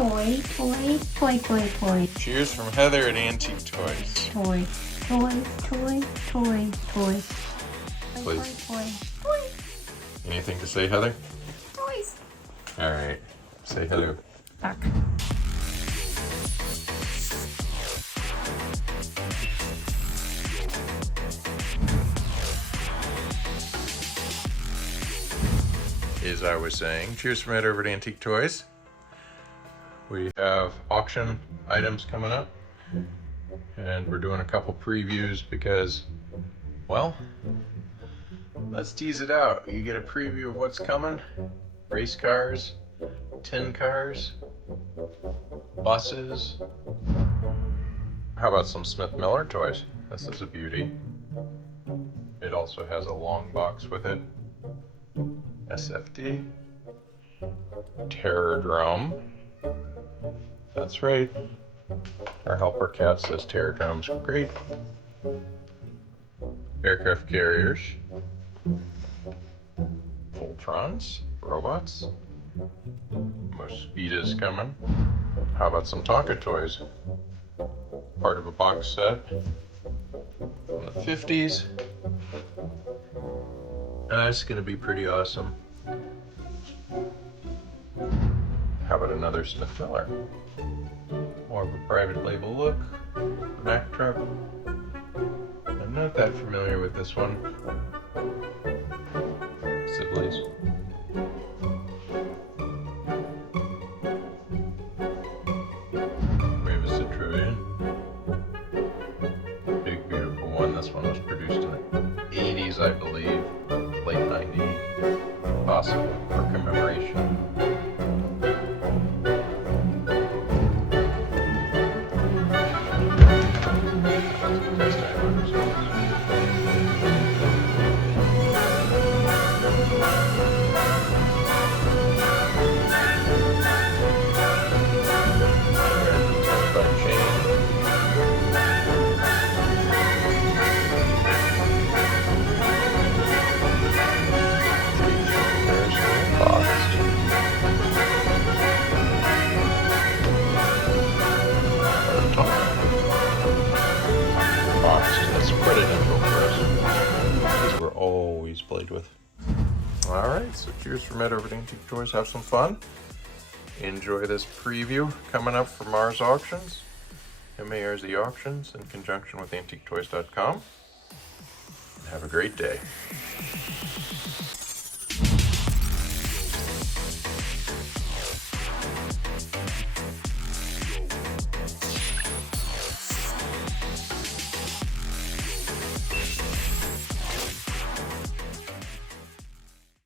toy, toy, toy, toy, toy. Cheers from Heather at Antique Toys. Toy, toy, toy, toy, toy. Please. Toy, toy, Anything to say, Heather? toys. All right. Say hello. Back. As I was saying, cheers from Heather over at Antique Toys. We have auction items coming up, and we're doing a couple previews because, well, let's tease it out. You get a preview of what's coming. Race cars, tin cars, buses. How about some Smith Miller toys? This is a beauty. It also has a long box with it. SFD. Terrordrome. That's right. Our helper cat says Terrordrome's great. Aircraft carriers. Voltrons. Robots. Most speed is coming. How about some Tonka toys? Part of a box set from the 50s. It's going to be pretty awesome. How about another Smith Miller? More of a private label look. Mack truck. I'm not that familiar with this one. Sibley's. We have a Citroen. Big, beautiful one. This one was produced in the 80s, I believe. Late 90s. Possible for commemoration. Always played with. All right, so cheers from Ed over at Antique Toys. Have some fun. Enjoy this preview coming up for Marz Auctions. Marz Auctions in conjunction with AntiqueToys.com. Have a great day.